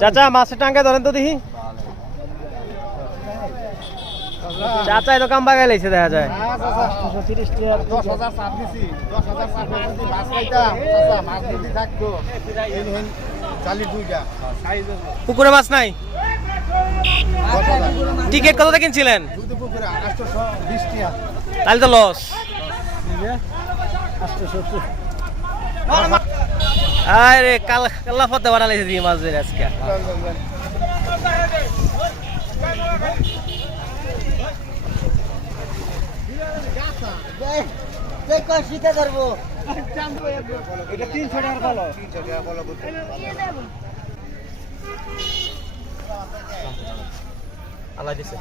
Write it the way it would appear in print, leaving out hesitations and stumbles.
চাচা মাছের টাঙ্গা ধরেন তো দেখি চাচা তো কাম বাগাই লাইছে দেখা যায় পুকুরে মাছ নাই টিকিট কতটা কিনছিলেন তাহলে তো লস আরে কাল্লা ফতে বানাইছে দিয়ে মাছ ধরে আজকে শিখে ধরবো এটা 300 টাকার ভালো আল্লাহ দিছে